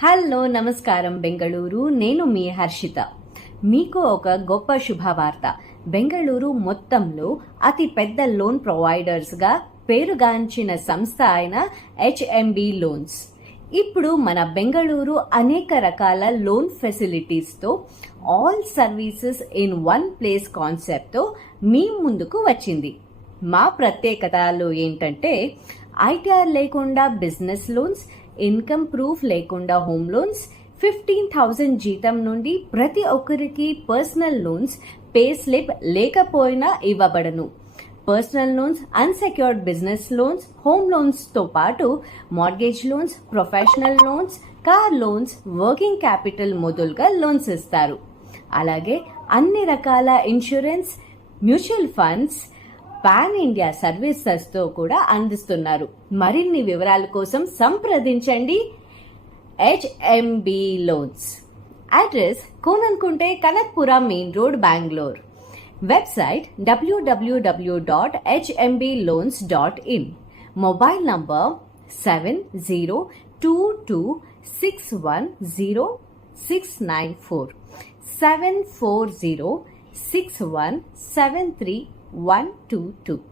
Hello నమస్కారం బెంగళూరు. నేను మీ హర్షిత. మీకు ఒక గొప్ప శుభవార్త. బెంగళూరు మొత్తంలో అతి పెద్ద లోన్ ప్రొవైడర్స్గా పేరుగాంచిన సంస్థ అయిన హెచ్ఎంబి లోన్స్ ఇప్పుడు మన బెంగళూరు అనేక రకాల లోన్ ఫెసిలిటీస్తో all services in one place కాన్సెప్ట్తో మీ ముందుకు వచ్చింది. మా ప్రత్యేకతలు ఏంటంటే ఐటీఆర్ లేకుండా బిజినెస్ లోన్స్, ఇన్కమ్ ప్రూఫ్ లేకుండా హోమ్ లోన్స్, 15,000 జీతం నుండి ప్రతి ఒక్కరికి పర్సనల్ లోన్స్ పే స్లిప్ లేకపోయినా ఇవ్వబడను. Personal loans, unsecured business loans, home లోన్స్తో పాటు mortgage loans, professional loans, car loans, working capital మొదలుగా లోన్స్ ఇస్తారు. అలాగే అన్ని రకాల insurance, mutual funds, pan India సర్వీసెస్తో కూడా అందిస్తున్నారు. మరిన్ని వివరాల కోసం సంప్రదించండి HMB loans. Address Konanakunte Kanakapura main road, Bengaluru. Website www.hmbloans.in. Mobile number 7022610694 7406173 122.